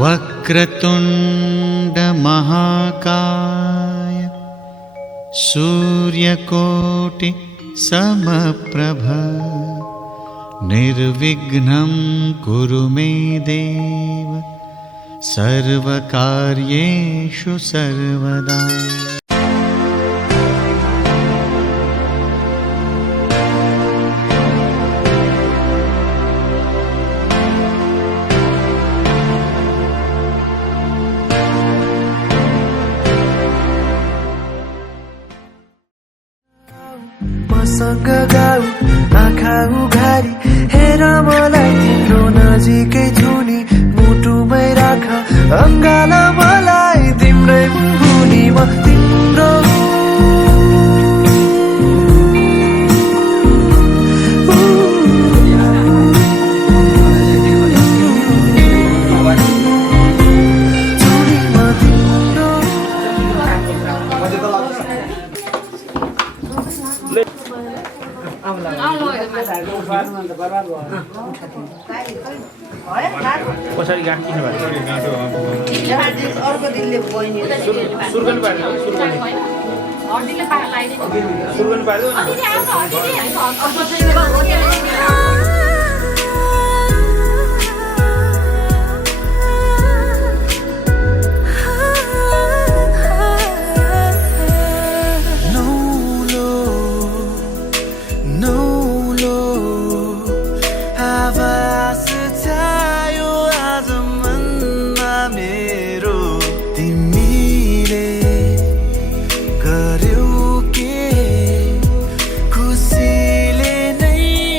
वक्रतुण्ड महाकाय सूर्यकोटि समप्रभ निर्विघ्नं कुरु मे देव सर्वकार्येषु सर्वदा। मसँग गाऊ आँखा उघारी हेर मलाई तिम्रो नजिकै छु नि मुटुमै राख अङ्गाल मलाई तिम्रै मुनि म तिम्रो कसरी गाँठ किन भएको खुसीले नै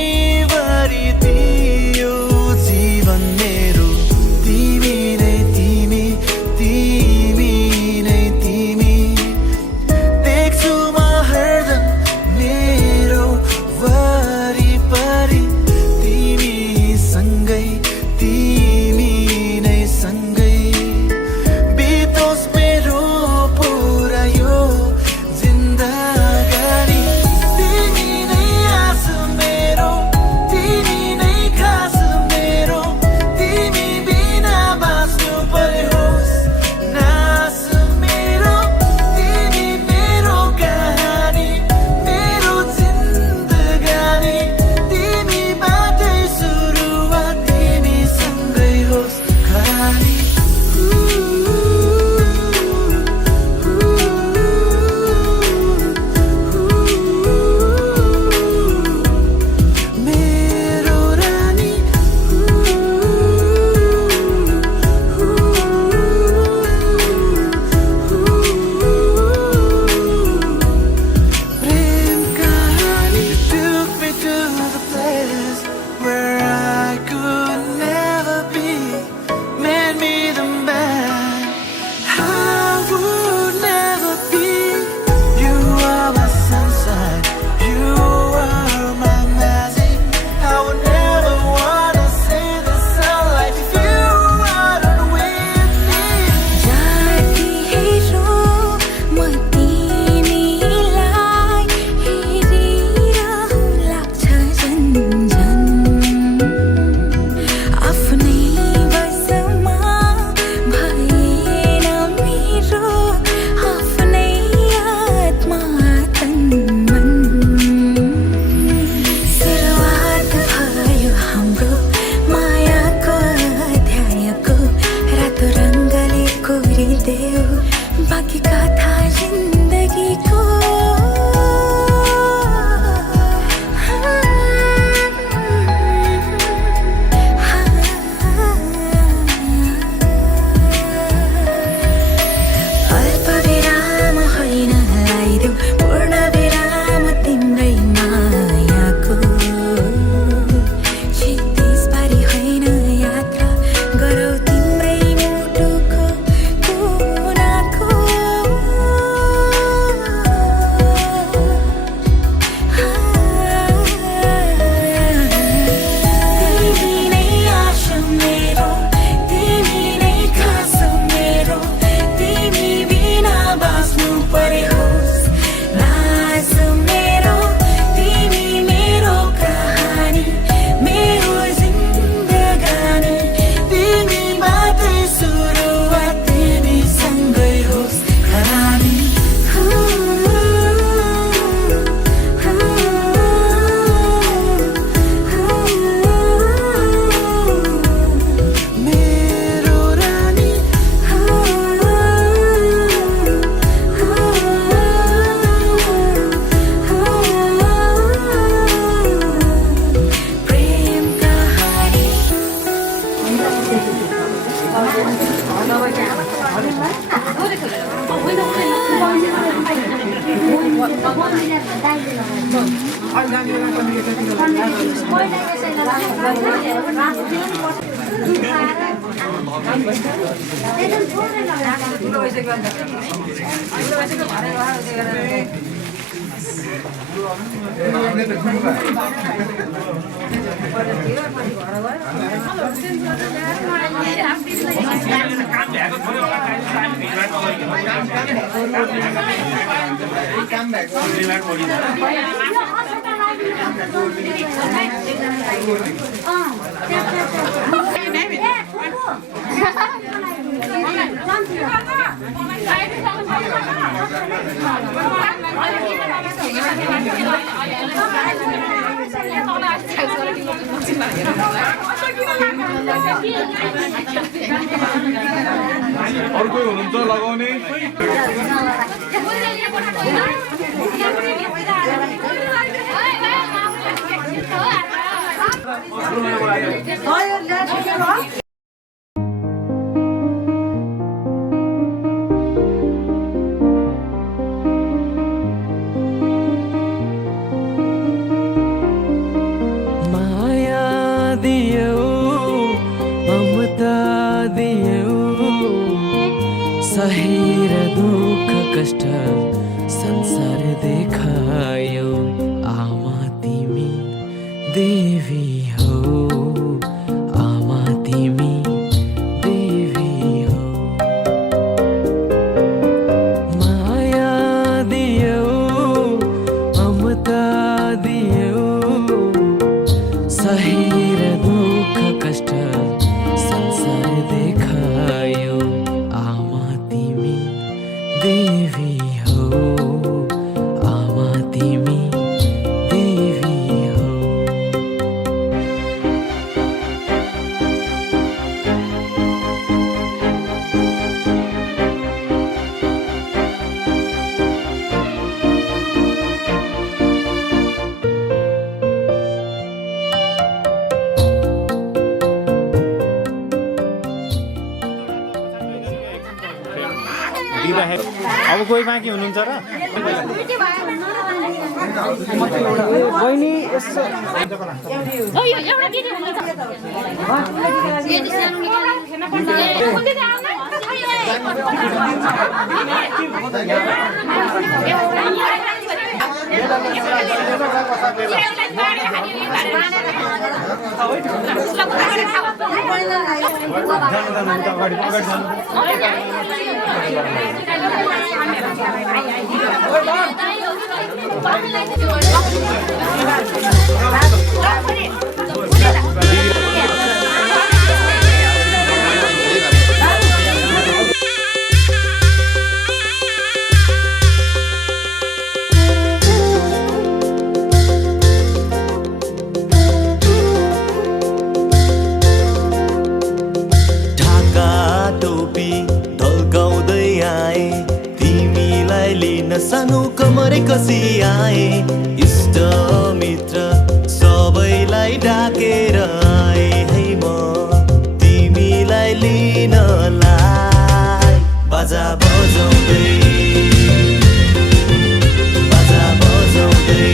अर्को हुनुहुन्छ लगाउने माया दियौ ममता दियौ सही र दुःख कष्ट संसार देखायौ आमा तिमी देवी हो आमा तिमी देवी हो माया दियौ ममता दियौ सही र दुःख कष्ट संसार देखायौ आमा तिमी देवी हो आमा तिमी देवी हो अब कोही बाँकी हुनुहुन्छ र ढाका टोपी ढल्काउँदै आए तिमीलाई लिन सानो कमरे कसी आए इष्ट मित्र सबैलाई डाकेर आए है म तिमीलाई लिनलाई बाजा बजाउँदै बाजा बजाउँदै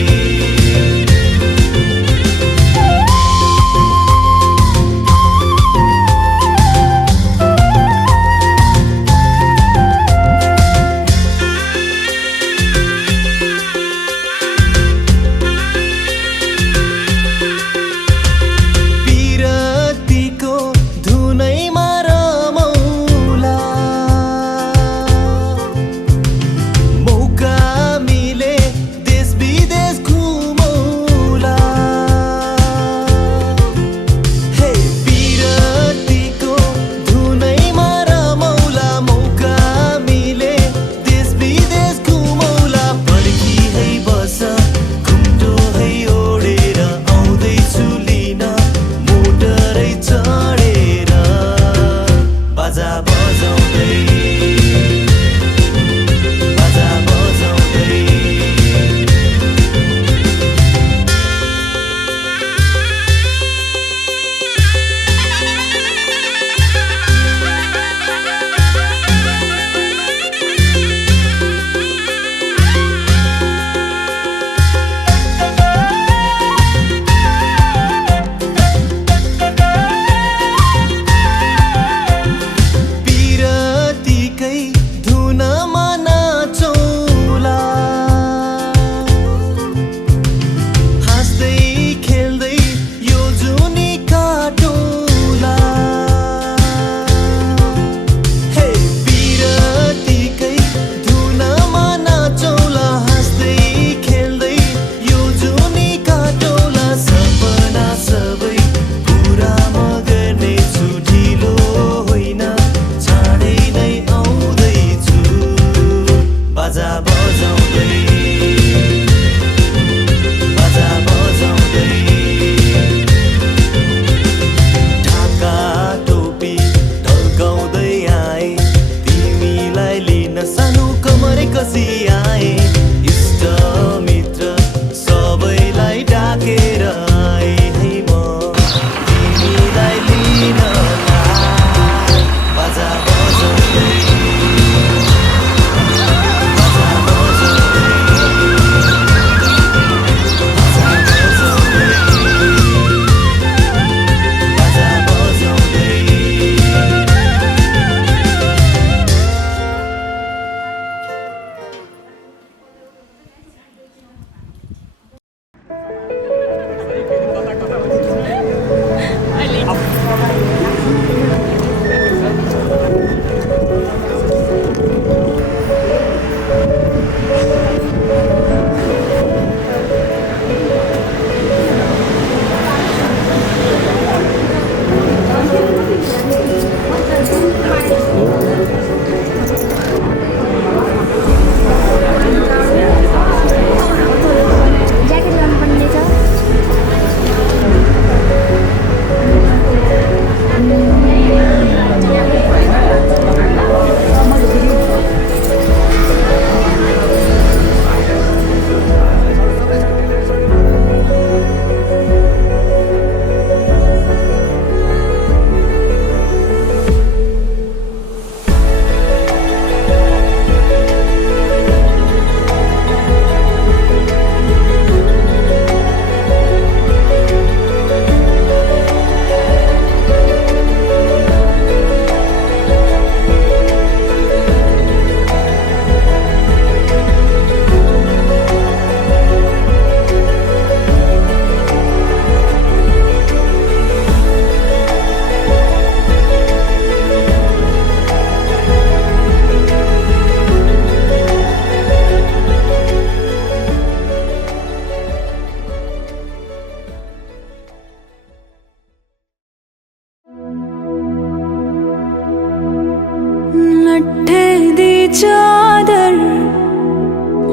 चादर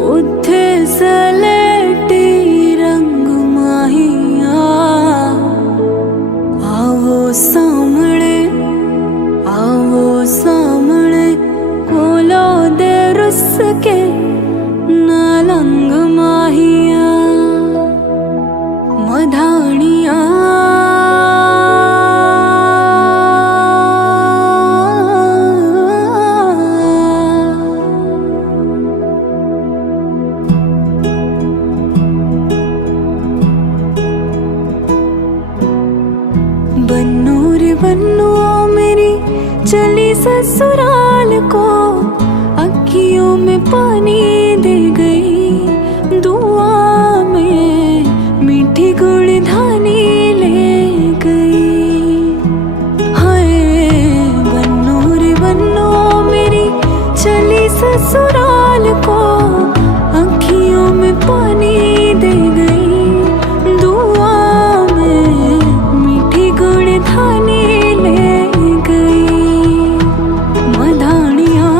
उठे सलेटी रंग माहिया आवो सामने कोलो दे रुस के नालंग माहिया मधानिया बन्नो रे बन्नो मेरी चली ससुराल को अखियों में पानी दे गई दुआ में मीठी गुड़धानी ले गई। हाय बन्नो रे बन्नो मेरी चली ससुराल को अखियों में पानी दे गई दुआ थाने ले गई मधानिया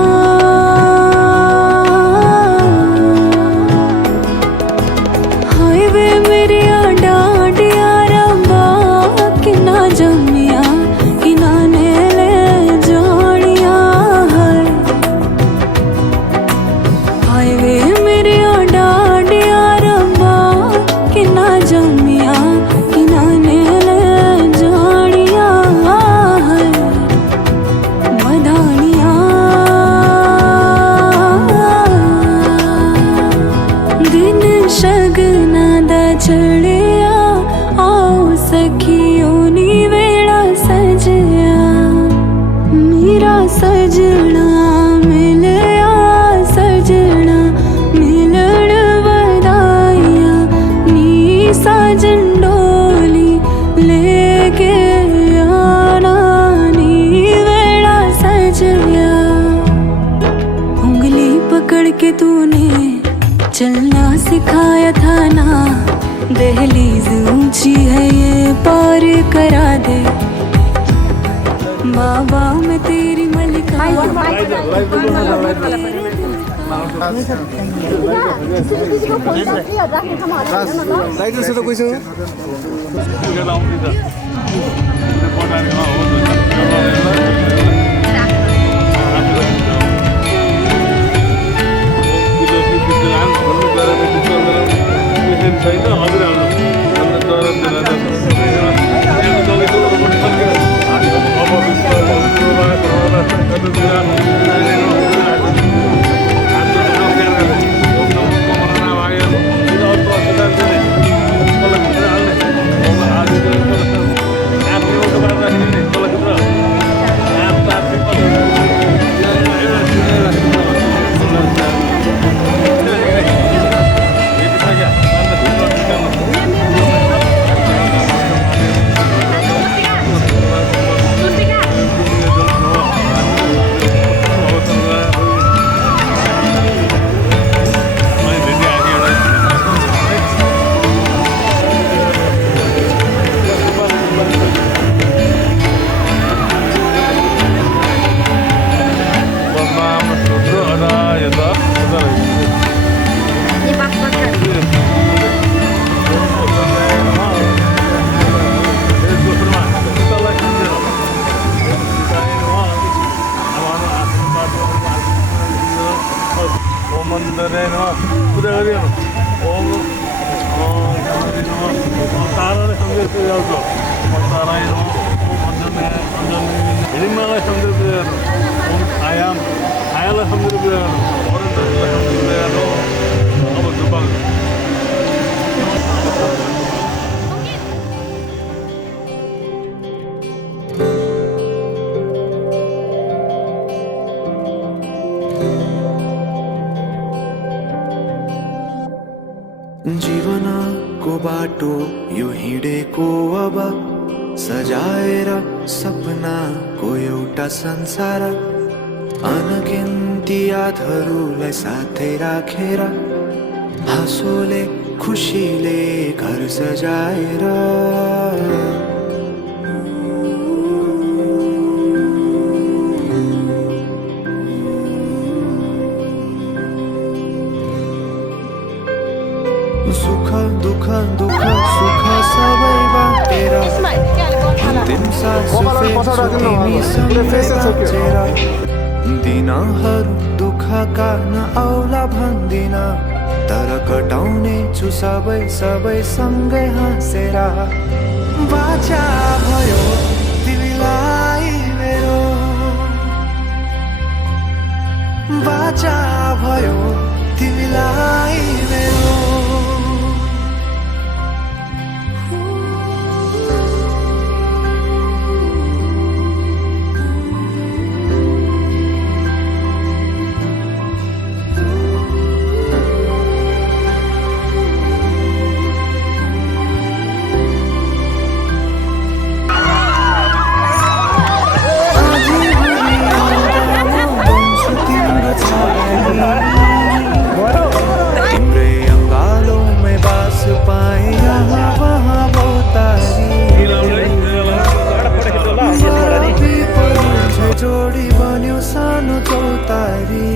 हाय वे मेरे डाडिया रंबा कि ना जमिया कि ना ने ले जानिया हाय वे मेरे डाडिया रंबा कि ना जमिया कि ना ने शगना दा चढ़िया आओ सखियों नी वेड़ा सजया मेरा सजना मिलया सजना मिलण वदाइया नी साजन डोली लेके आना नी वेड़ा सजया उंगली पकड़ के तूने चलना सिखाया था ना दहलीज ऊंची है ये पार करा दे बाबा मैं तेरी मलिका जीवनको बाटो यो हिँडेको अब सजाएर सपनाको एउटा संसार अनगिन्ती यादहरूलाई साथै राखेर हाँसोले खुसीले घर सजाएर दुःख दुःख सुख सबै बाटेर अन्तिम सास फेर्छु तिमीसँगै बाँचेर दिनहरू दुःखका नआउला भन्दिन तर कटाउने छु सबै सबै सँगै हाँसेर बाचा भयो तिमीलाई मेरो बाचा भयो तिमीलाई मेरो तिम्रै अङ्गालो में बास पाए यहाँ वहाँ बहुतारी जोडी बन्यो सानो चौतारी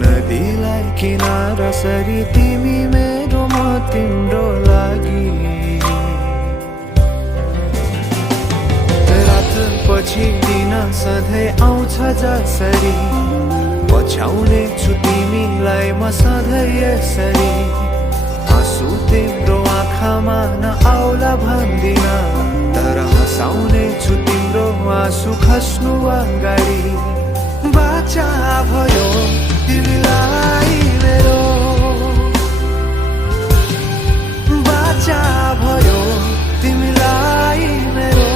नदीलाई किनारा सरी तिमी मेरो म तिम्रो लागि रात पछि दिन सधैँ आउँछ जसरी पछ्याउने छु तिमीलाई म सधैँ यसरी आँसु तिम्रो आँखामा नआउला भन्दिन तर हँसाउने छु तिम्रो आँसु खस्नु अगाडि बाचा भयो तिमीलाई मेरो बाचा भयो तिमीलाई मेरो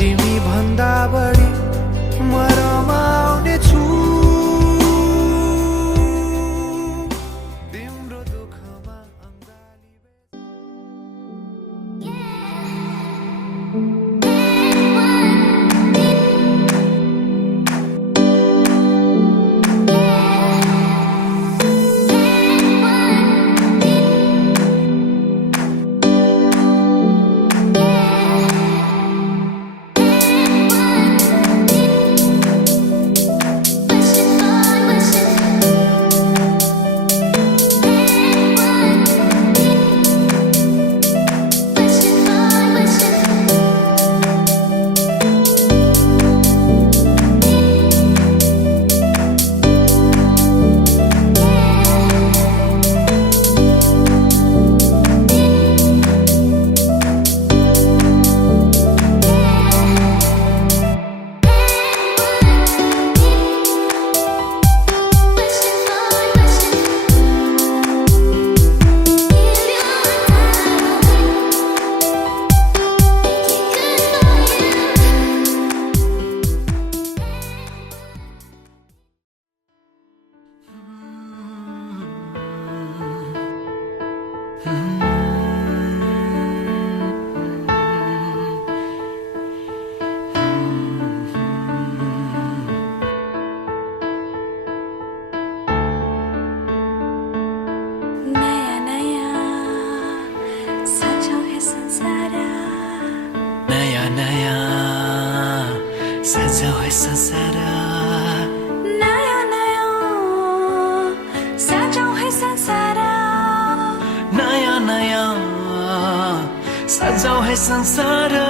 तिमी भन्दा बढी म रमाउने छु तिम्रो दुःखमा सजाओ है संसार नयाँ नयाँ सजाओ है संसार नयाँ नयाँ सजाओ है संसार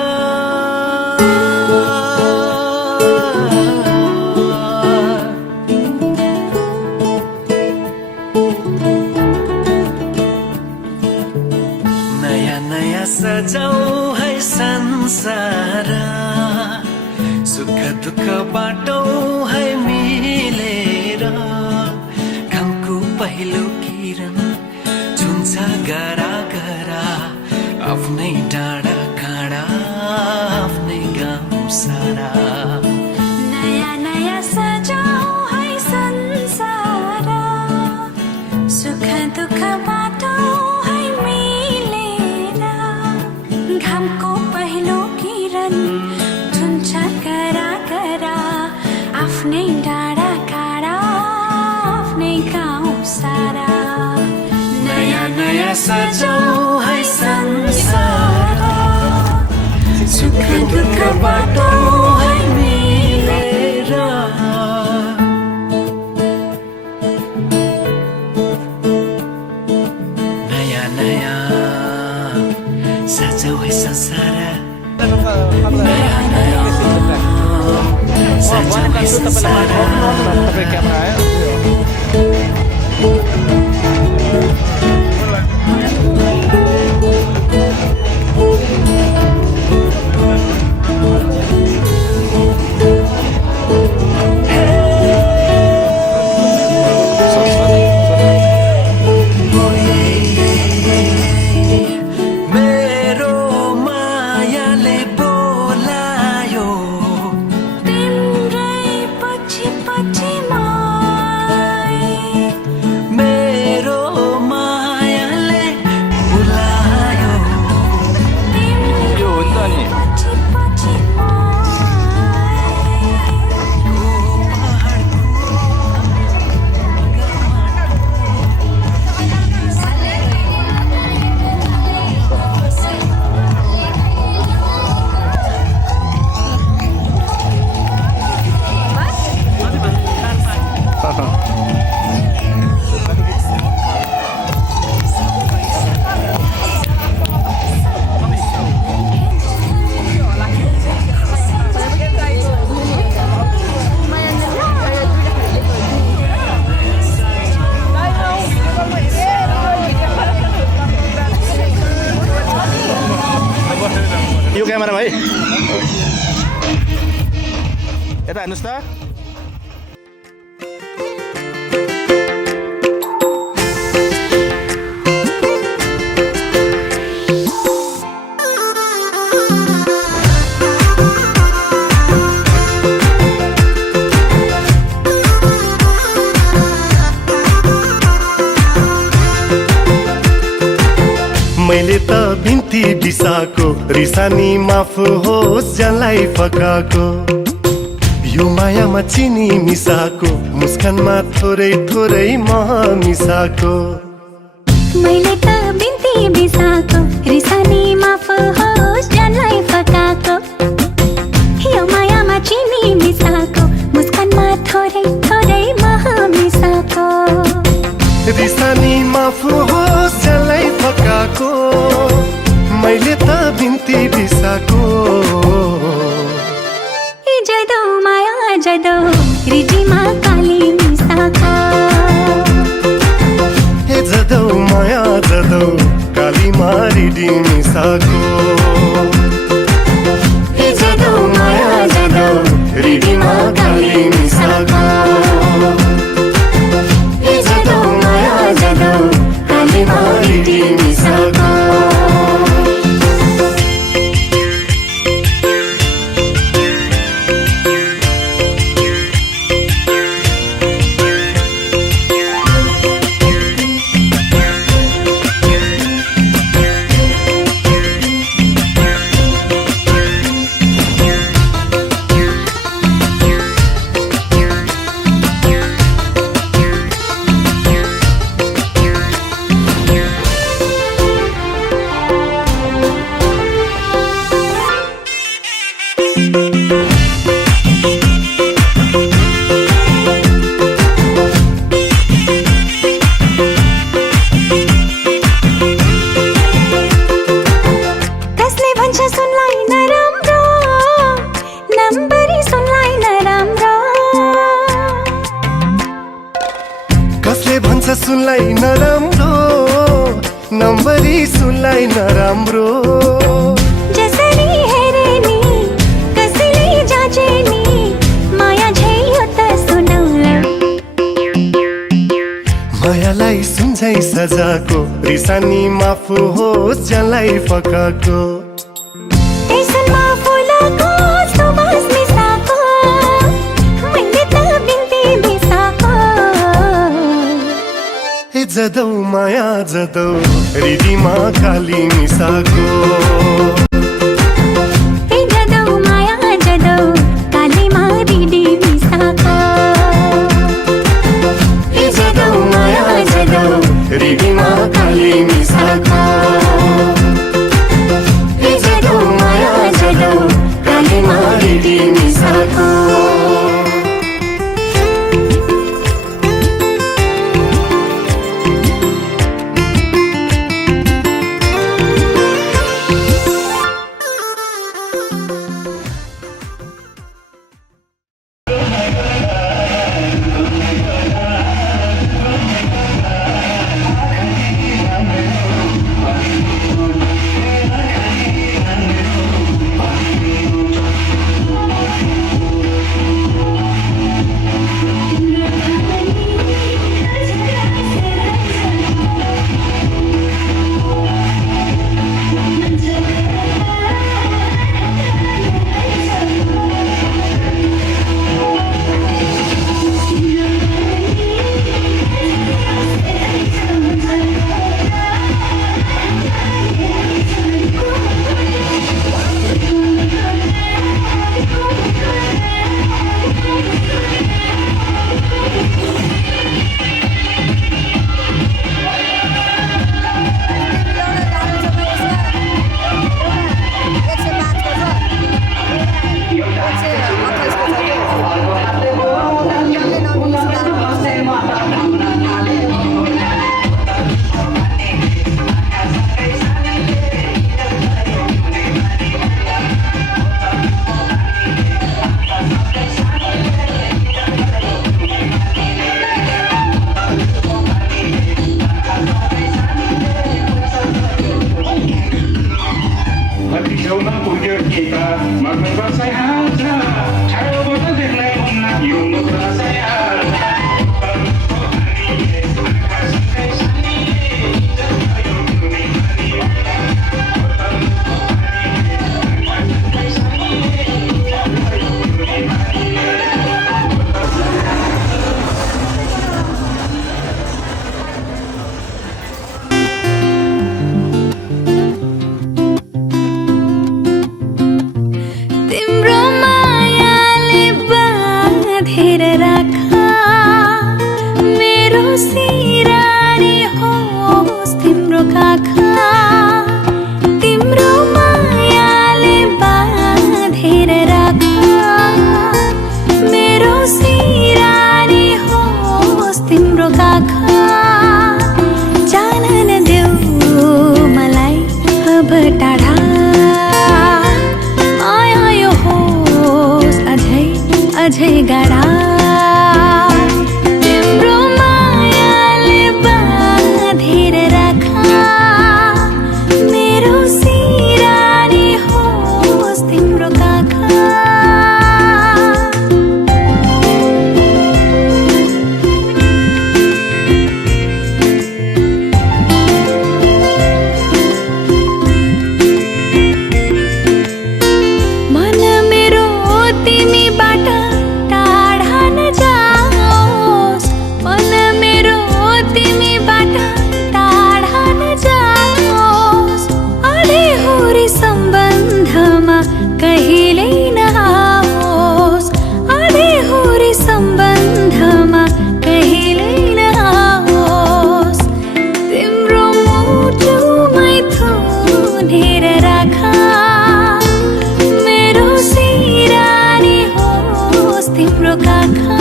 नयाँ नयाँ सजाओ है संसार सुख दुःख बाटो है मिलेर घामको पहिलो किरण छुन्छ गरा गरा आफ्नै डाँडा काँडा आफ्नै गाउँ सारा नयाँ नयाँ सजाओ है संसार सुख दुःख बाटो है मिलेर घामको पहिलो किरण छुन्छ आफ्नै डाँडा काँडा आफ्नै गाउँ सारा नयाँ नयाँ सजाऊ है संसार सुख दुःख बाटो है मिलेर नयाँ नयाँ सजाऊ है संसार नयाँ नयाँ सजाऊ है संसार यो क्यामेरा भाइ यता हेर्नुहोस् त मैले त बिन्ती बिसाको रिसानी माफ होस् जसलाई फकाको यो मायामा चिनी मिसाको मुस्कानमा थोरै थोरै मह मिसाको मैले त बिन्ती बिसाको रिसानी माफ होस् जसलाई फकाको यो मायामा चिनी मिसाको मुस्कानमा थोरै थोरै मह मिसाको रिसानी माफ होस् जसलाई फकाको मैले त बिन्ती बिसाको जदो माया जदो रिजीमा काली मिसाको जदौ माया जदौ काली मारिडी मिसाको जदो माया जदो रिडीमा काली मिसाको जदो माया जदो काली मारिडी मिसाको सुनलाई नराम्रो नम्बरी सुनलाई नराम्रो जसरी हेरे नि कसैले जाचे नि माया झैयो त सुनौला मायालाई सुन्छै सजाको रिसानी माफ होस् जसलाई फकाको त्यसमा फुलको सुवास मिसाको मैले त बिन्ती बिसाको जदौ माया जदौ रिडीमा काली मिसाको जदौ माया जदौ काली मारिडी मिसाको बाँधेर राख मेरो सिरानी होस् तिम्रो काखा तिम्रो मायाले बाँधेर राख मेरो सिरानी होस् तिम्रो काखा जान नदेऊ मलाई अब टाढा माया यो होस् अझै अझै गाढा तिम्रो मायाले बाँधेर राख मेरो सिरानी होस् तिम्रो काखा मन मेरो तिमीबाट टाढा नजाओस् मन मेरो तिमीबाट टाढा नजाओस् अधेहुरी सम्बन्धमा कहिल्यै नआओस् अधेहुरी सम्बन्धमा कहिल्यै नआओस् तिम्रो मुटुमै थुनेर राख मेरो सिरानी होस् तिम्रो काखा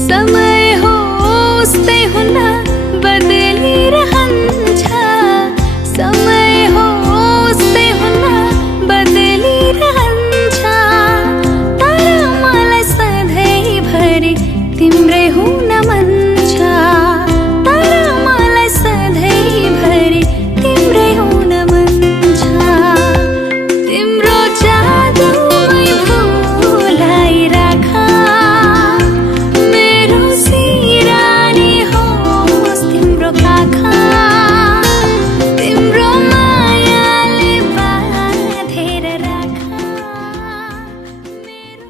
समय होस् त्यही हुन्न बदलिरहन्छ समय होस् त्यही हुन्न बदलिरहन्छ तर मलाई सधैँभरि तिम्रै हुन मन छ तर मलाई सधैँभरि तिम्रै हुन मन छ तिम्रो जादुमै भुलाइराख मेरो सिरानी होस् तिम्रो काखा तिम्रो मायाले बाँधेर राख मेरो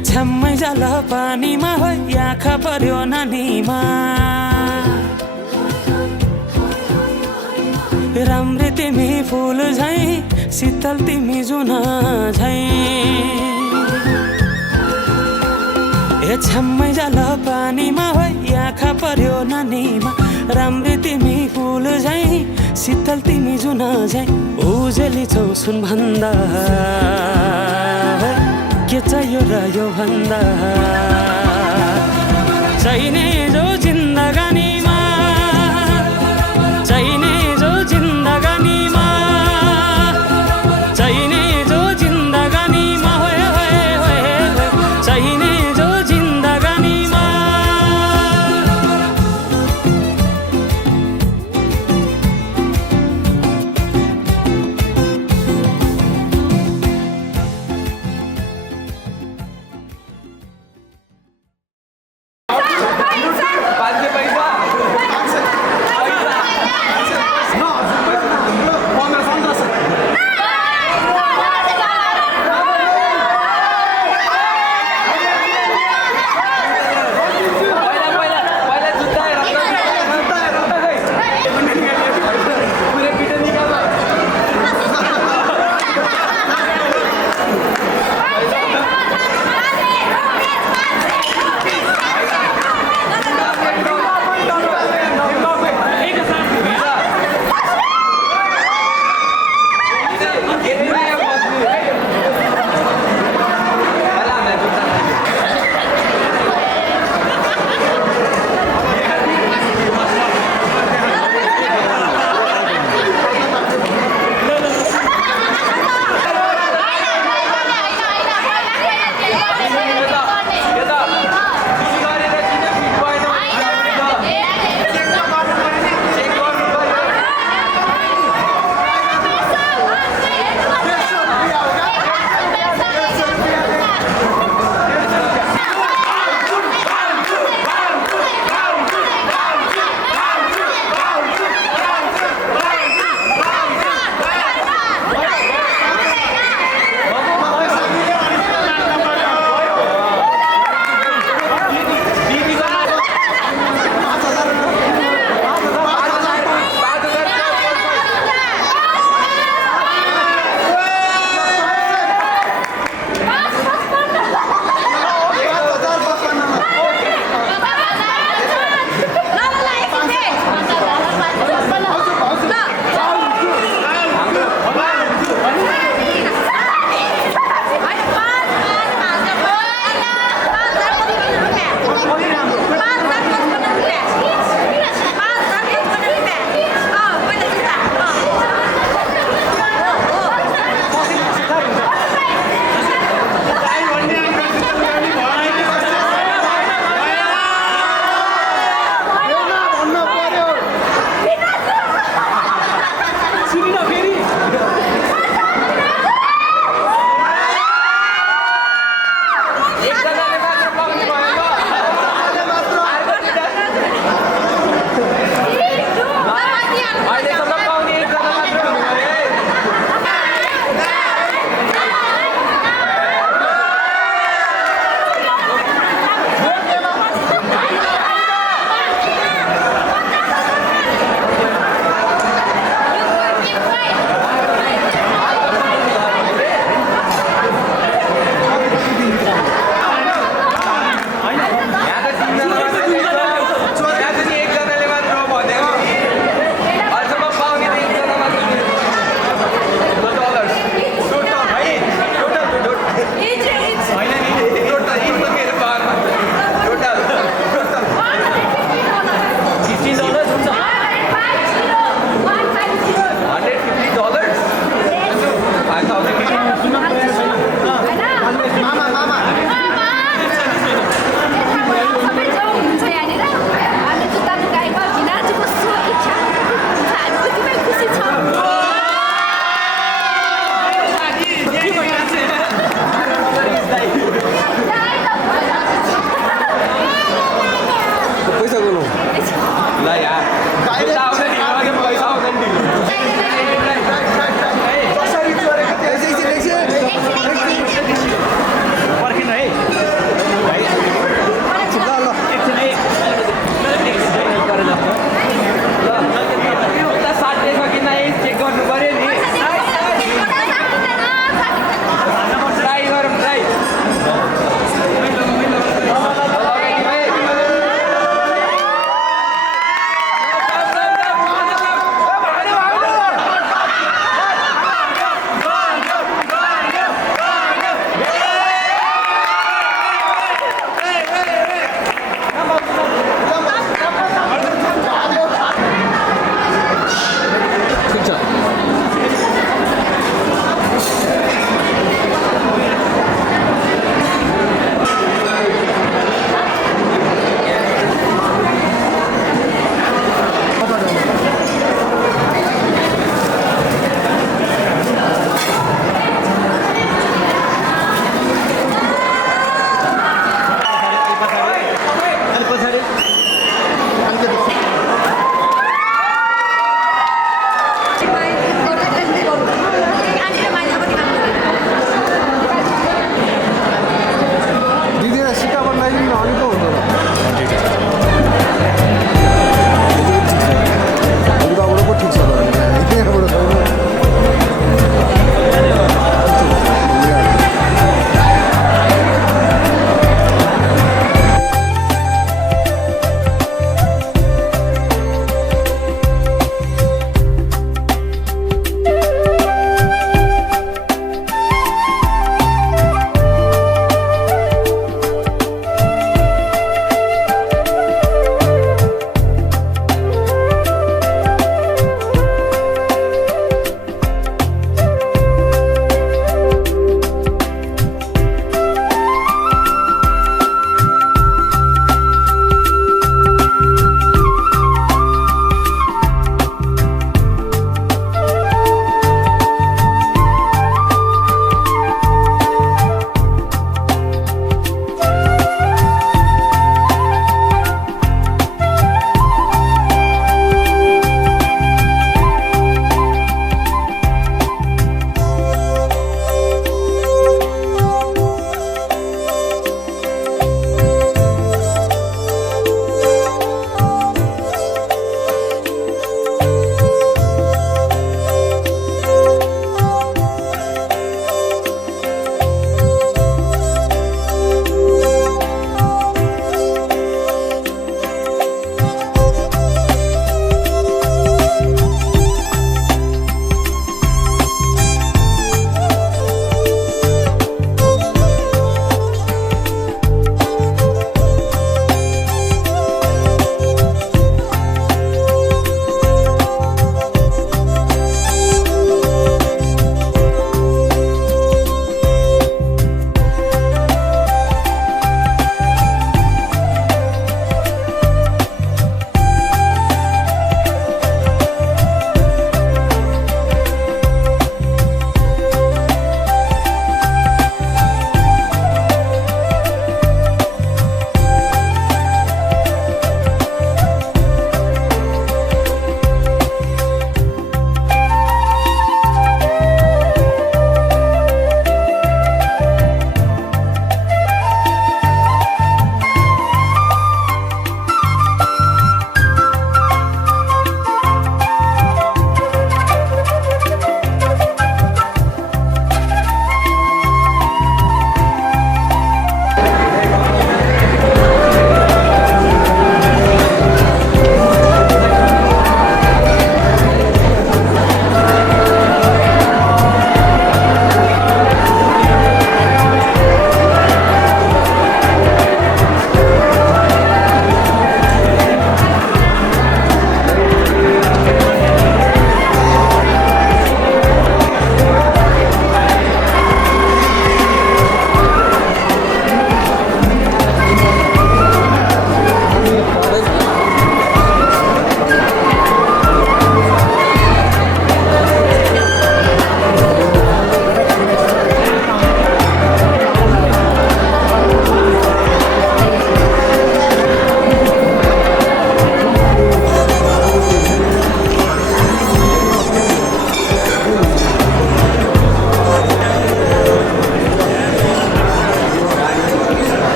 छ्याम्मै जाल पानीमा हो आँखा पर्यो नानीमा राम्रै तिमी फुल झैँ शीतल तिमी जुन झैँ छ्याम्मै जाल पानीमा हो आँखा पर्यो नानीमा राम्रै तिमी फुल झैँ शीतल तिमी जुन झैँ उजेली छौ सुन भन्दा के चाहियो र यो भन्दा चाहिने जो जिन्दगानीमा चाहिने जो जिन्दगानीमा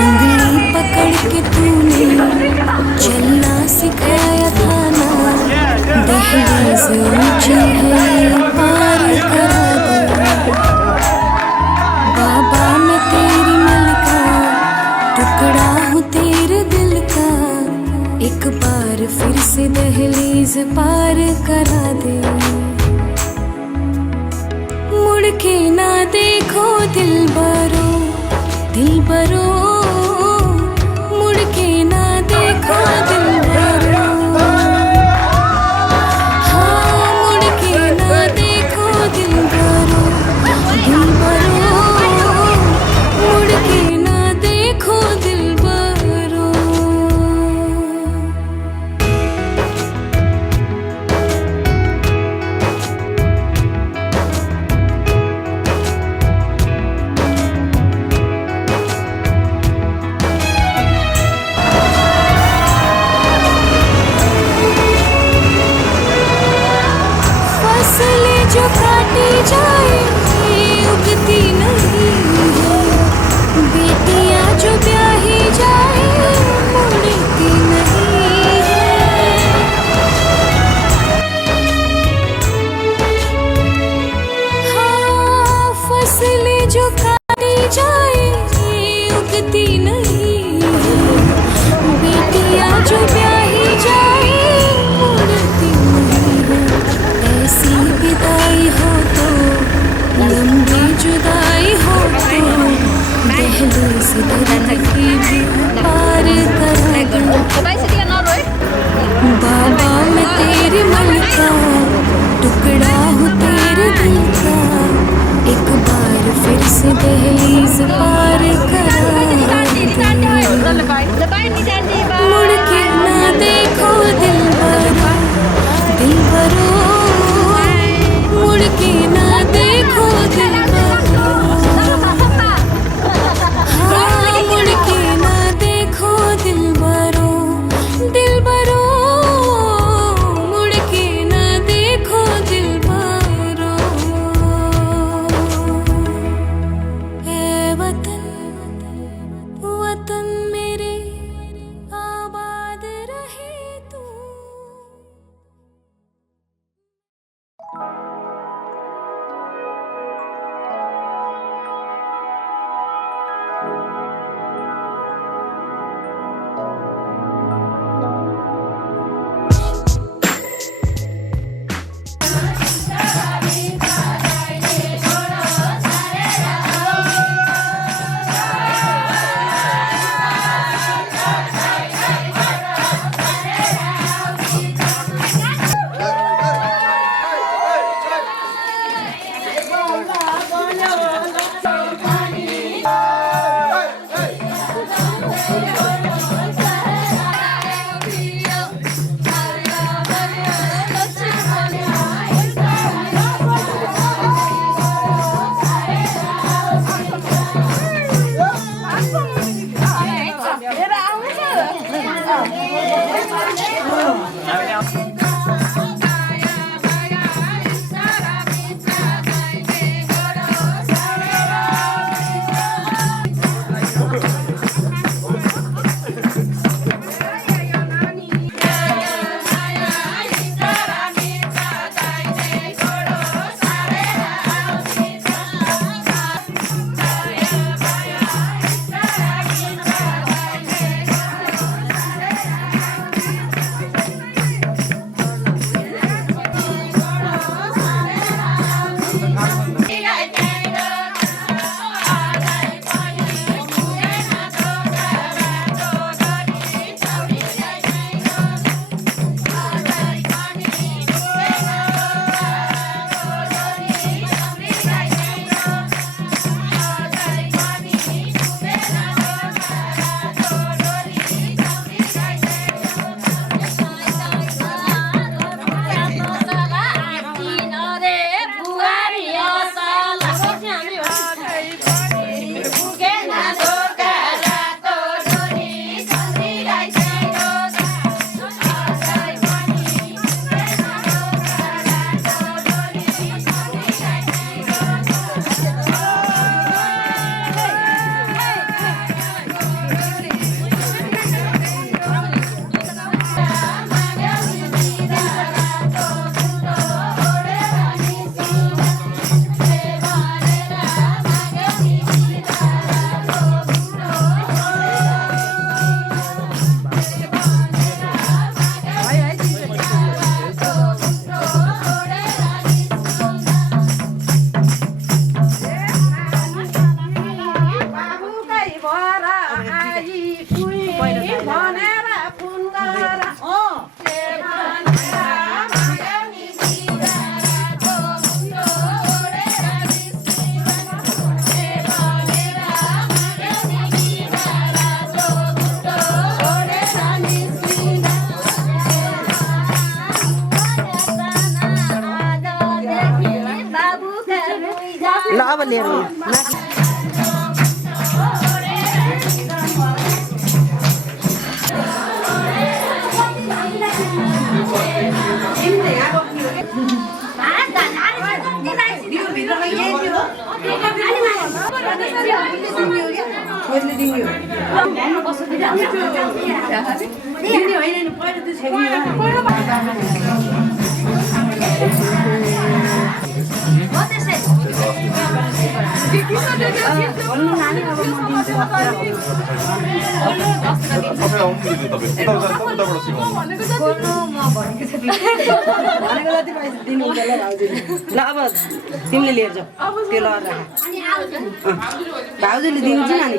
उंगली पकड़ के तूने चलना सिखाया था ना, दहलीज ऊंची है पार करा दे। बाबा मैं तेरी मलका, टुकड़ा हूँ तेरे दिल का, एक बार फिर से दहलीज पार करा दे। मुड़ के ना देखो दिलबरो, दिलबरो मुड़ के ना देखो दिलबरो, हाँ मुड़ के ना देखो दिलबरो, दिलबरो मुड़ के ना देखो दिलबरो। फसलें जो काटी जाए उगती नहीं है, बेटियां जो ब्याही जाए मुड़ती नहीं है। हाँ फसलें जो काटी जाए उगती नहीं है, बेटियां जो ब्याही जाए मुड़ती नहीं है। ऐसी विदाई हो तो, लंबी जुदाई हो तो, दहलीज दर्द की भी पार करा दो। बाबा मैं तेरी मलका, टुकड़ा हूँ तेरे दिल का, एक बार फिर से दहलीज पार करा दे। मुड़ के ना देखो दिलबरो, दिलबरो मुड़ के ना देखो दिलबरो, हाँ मुड़ के ना देखो दिलबरो, दिलबरो मुड़ के ना देखो दिलबरो। ऐ वतन, वतन मेरे आबाद रहे तू। लिएर ल अब तिमीले लिएर जाऊ त्यो लगाएर राख भाउजूले दिन्छ नानी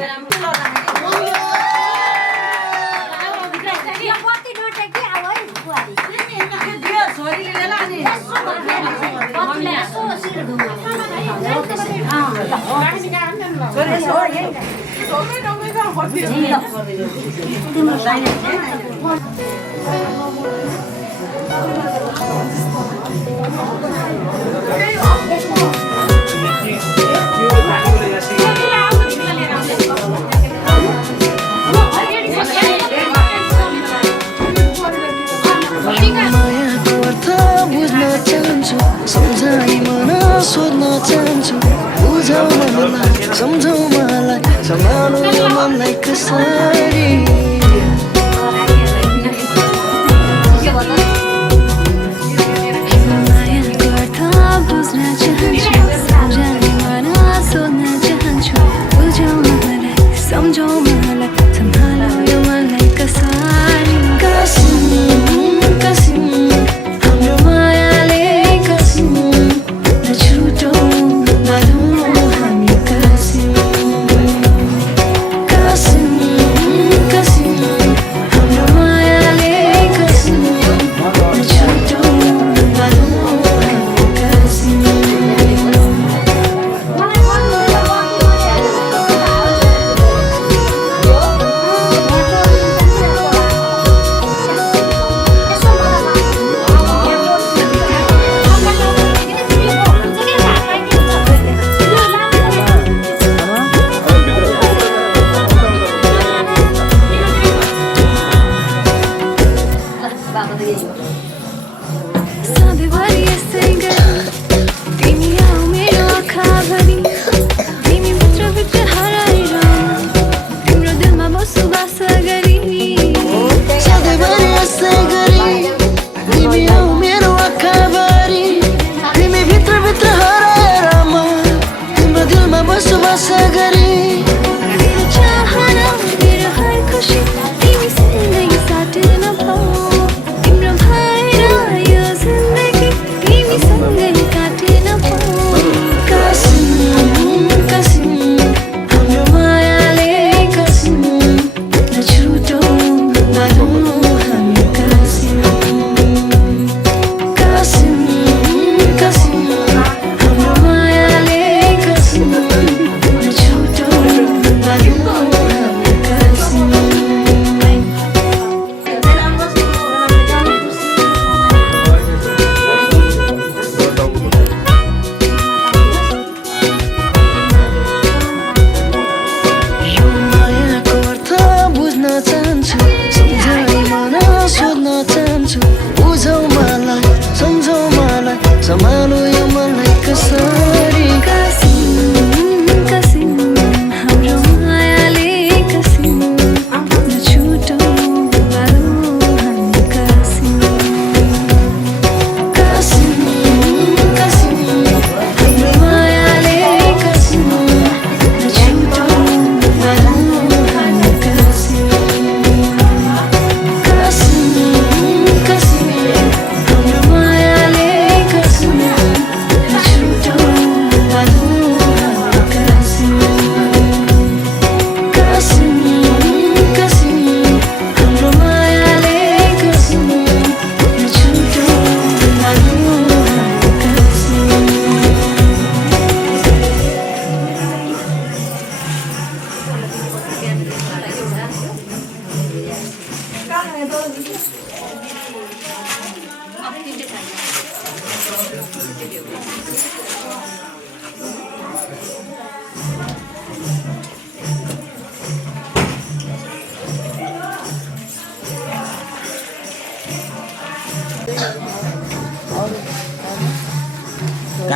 मायाको अर्थ बुझ्न चाहन्छु सम्झाइ मन सोध्न चाहन्छु बुझौ मनलाई सम्झौ मलाई सम्हालौ यो मनलाई कसरी मायाको अर्थ बुझ्न चाहन्छु सम्झाइ मन सोध्न चाहन्छु बुझौ मलाई सम्झौ मलाई सम्हालौ यो मनलाई कसरी कसम हाम्रो मायाले कसम नछुटौ नधुमौ हामी कसम हाम्रो मायाले कसम नछुटौ नधुमौ हामी कसम सधैँभरि यस्तै गर तिमी आऊ मेरो आँखाभरि तिमी भित्र हराएर तिम्रो दिलमा बसोबास गरी सधैँभरि यस्तै गरी तिमी आऊ मेरो आँखाभरि तिमी भित्र हराएर म तिम्रो दिलमा बसोबास गरी मेरो चाहना मेरो हर खुसी तिमीसँगै साटेर पाऊ तिम्रो भएर यो जिन्दगी तिमीसँगै काटेर पाऊ कसम हाम्रो मायाले कसम नछुटौ नधुमौ हामी कसम हाम्रो मायाले कसम नछुटौ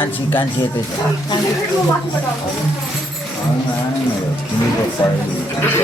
कान्छी यतै छ किनेको परिरहेको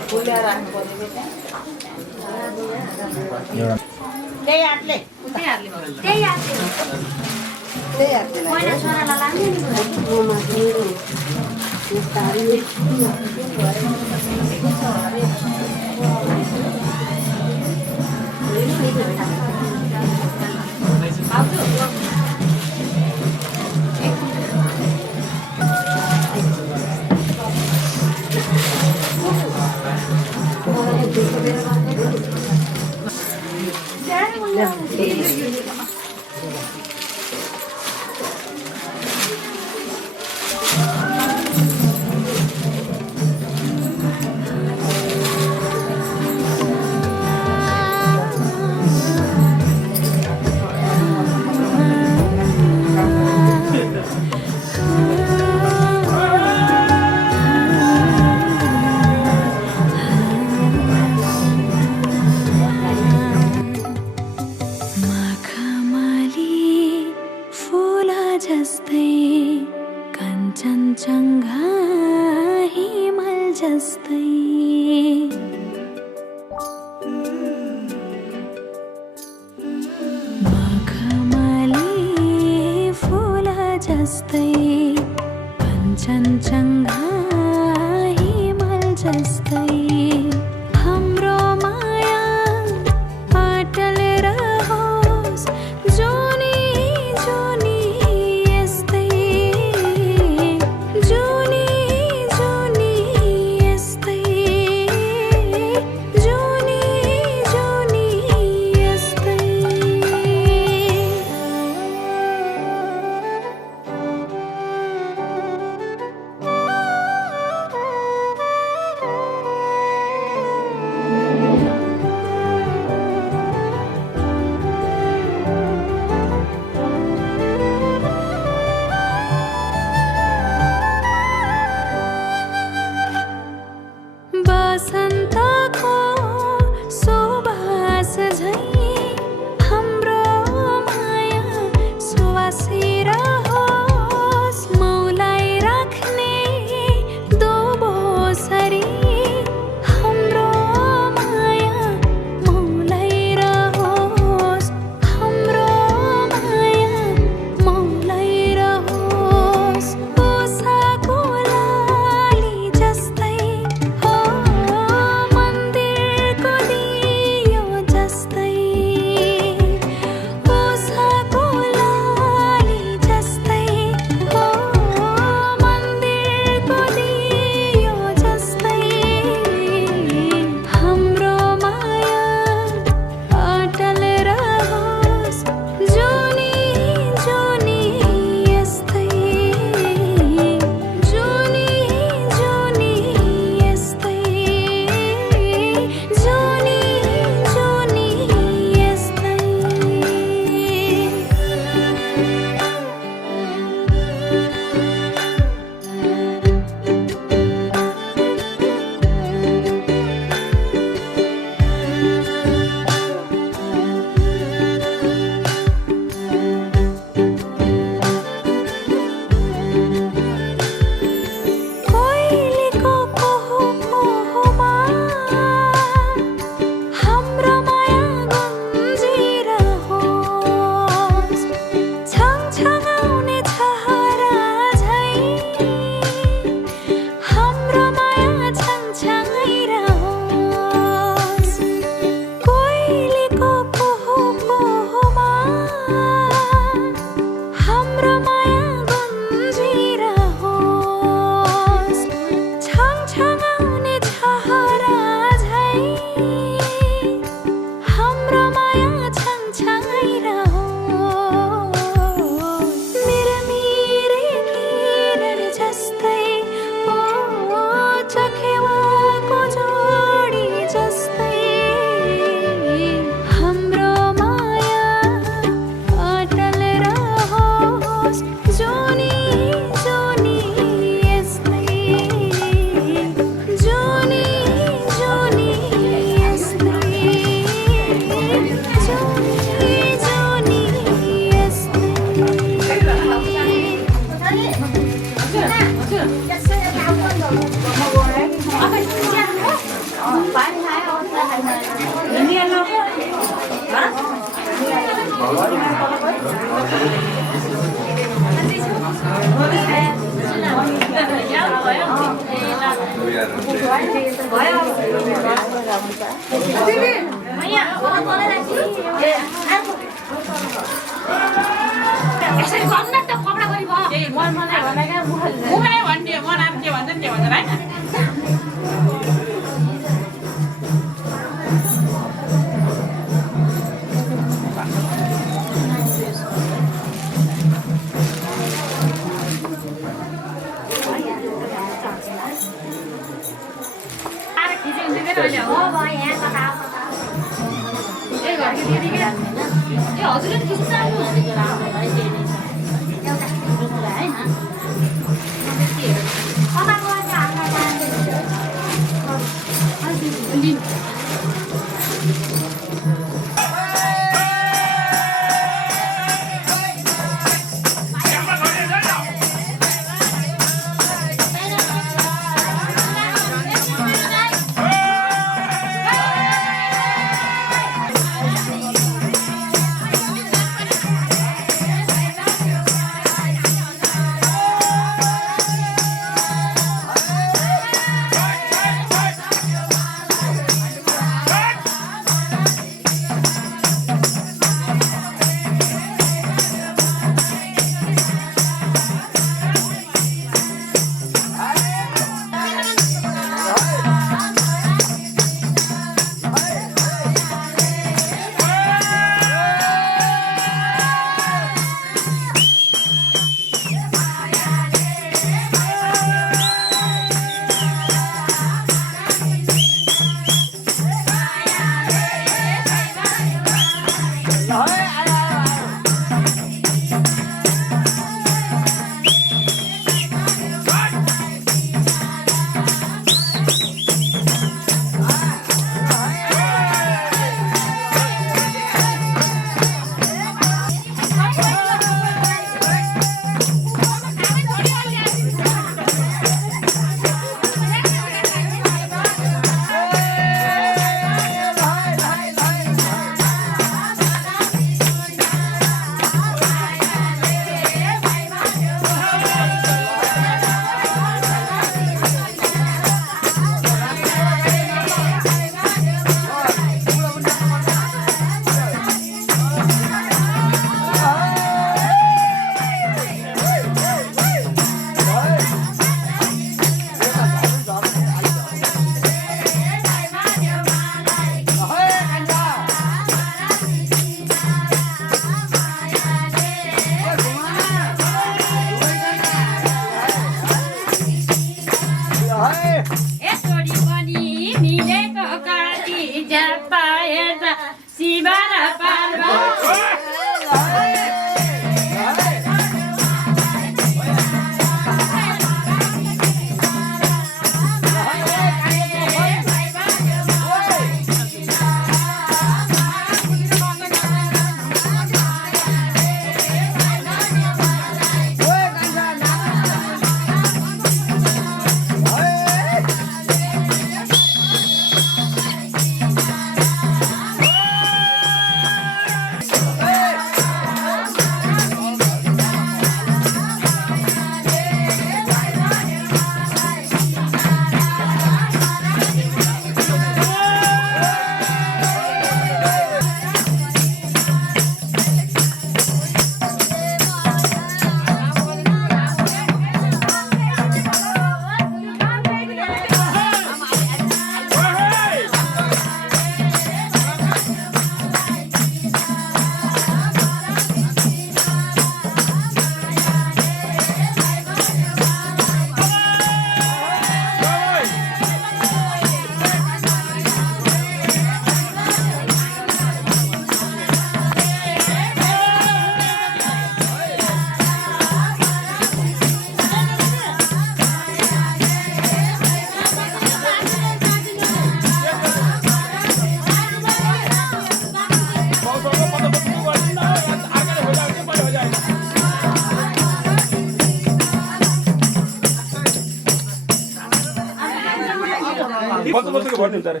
बच्चो बच्चोको भनिदिनु त अरे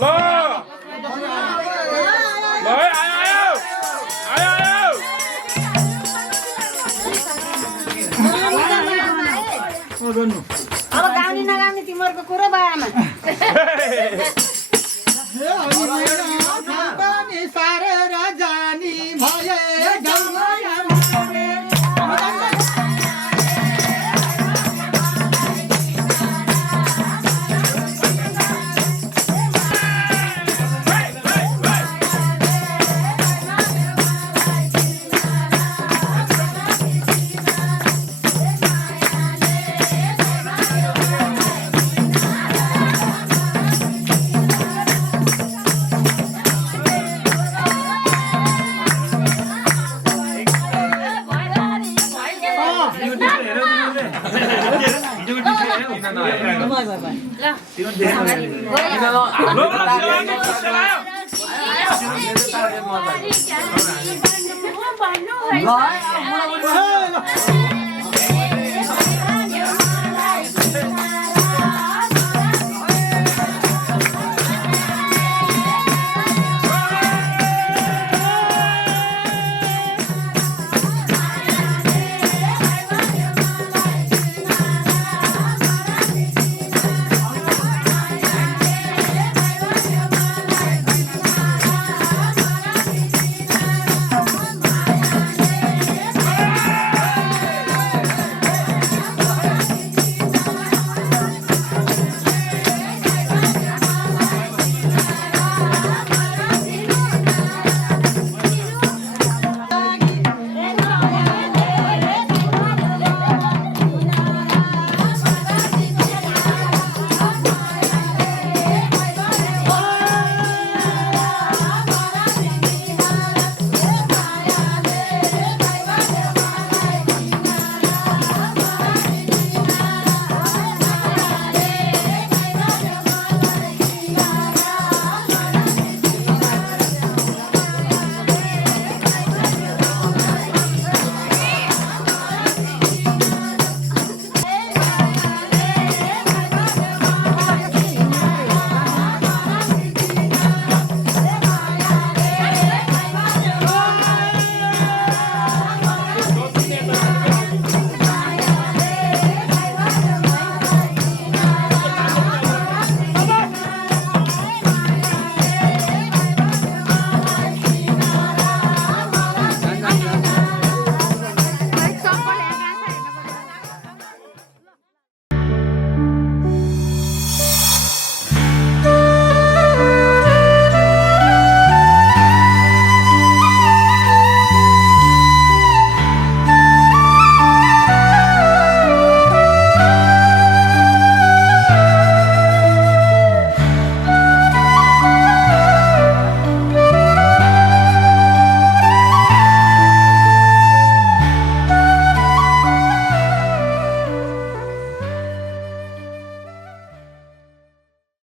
ल बुबा आमा भन्नु